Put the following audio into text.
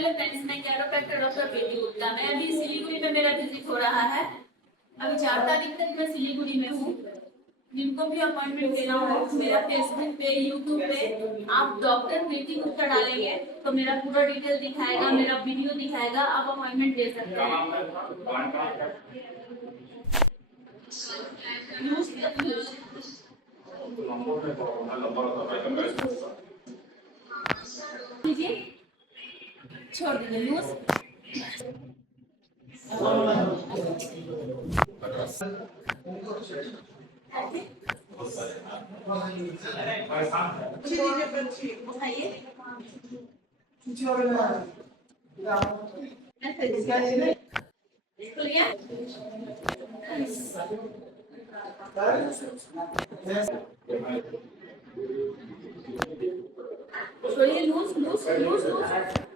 Hello friends, मैं chiropractor doctor प्रीति गुप्ता। मैं अभी सिलीगुड़ी में मेरा विजिट हो रहा है। अभी 4 तारीख तक मैं सिलीगुड़ी में हूँ। जिनको भी अपॉइंटमेंट लेना हो, मेरा फेसबुक पे, यूट्यूब पे आप डॉक्टर प्रीति गुप्ता डालेंगे तो मेरा पूरा डिटेल दिखाएगा, मेरा वीडियो दिखाएगा, आप अपॉइंटमेंट ले सकते हैं। लीजिए, छोड़ दीजिए लूज। उठाइए। क्लियर? छोड़िए, लूज लूज लूज लूज।